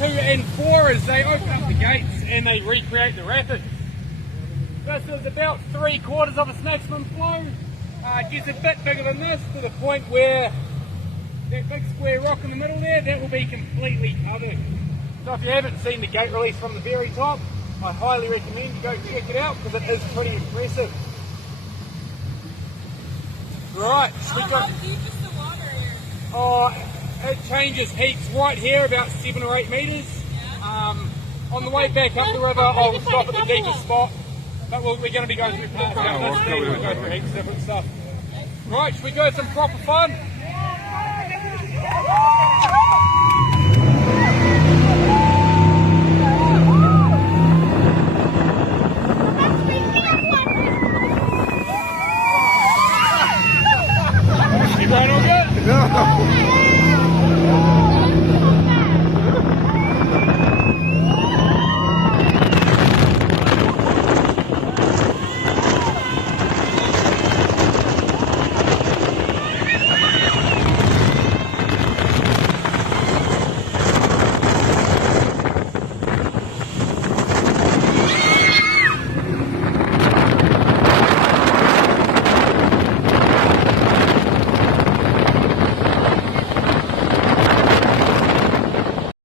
2 and 4 is they open up the gates and they recreate the rapids. This is about 3/4 of its maximum flow. It gets a bit bigger than this to the point where that big square rock in the middle there, that will be completely covered. So if you haven't seen the gate release from the very top, I highly recommend you go check it out because it is pretty impressive. Right, so How deep is the water here? Oh, it changes heaps. Right here, about 7 or 8 metres. Yeah. On the way back up the river, I'll stop at the deepest spot. But we're going to be going through parts of this thing. We'll go through heaps of different stuff. Right, should we go some proper fun?